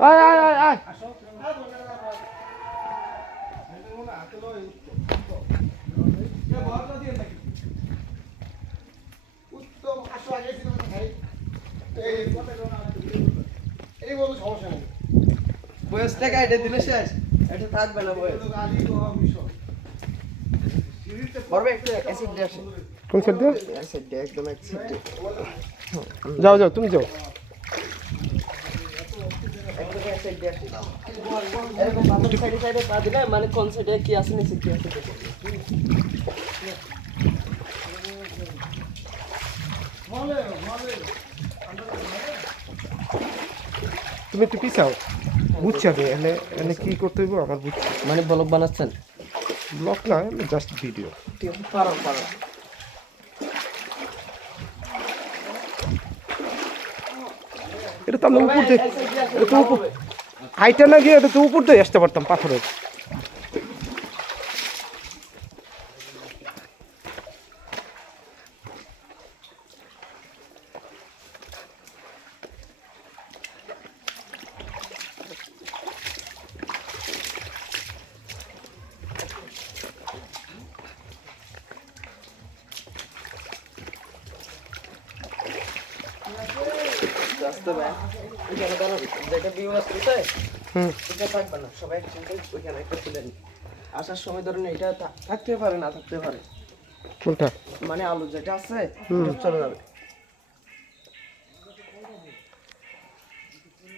আয় আয় আয় আয় বয়সটাকে এটা দিলে শেষ, এটা থাকবে না বয়স। পড়বে একটু অ্যাসিড দিয়ে আসে। কোন সাইড দিয়ে? অ্যাসিড দিয়ে, একদম অ্যাসিড দিয়ে। যাও যাও তুমি যাও। একদম অ্যাসিড দিয়ে আসে। এরকম বামের সাইডে সাইডে পা দিলে মানে কোন সাইডে কি আছে নিচে কি আছে দেখো। তুমি একটু পিছাও, বুঝছি আমি এনে এনে কি করতে হইব আমার বুঝছি। মানে ব্লগ বানাচ্ছেন? ব্লগ না, জাস্ট ভিডিও। ঠিক আছে, পারো পারো। এটা তো আমরা উপর দিয়ে, এটা তো উপর হাইটা না গিয়ে এটা তো উপর দিয়ে আসতে পারতাম পাথরের। রাস্তা ভাই ওইখানে দাঁড়ান, যেটা ভিউ আসতেছে এটা থাকবে না, সবাই একসাথে ওইখানে একটা তুলেন। আসার সময় ধরেন এটা থাকতে পারে না থাকতে পারে, কোনটা? মানে আলু যেটা আছে এটা চলে যাবে।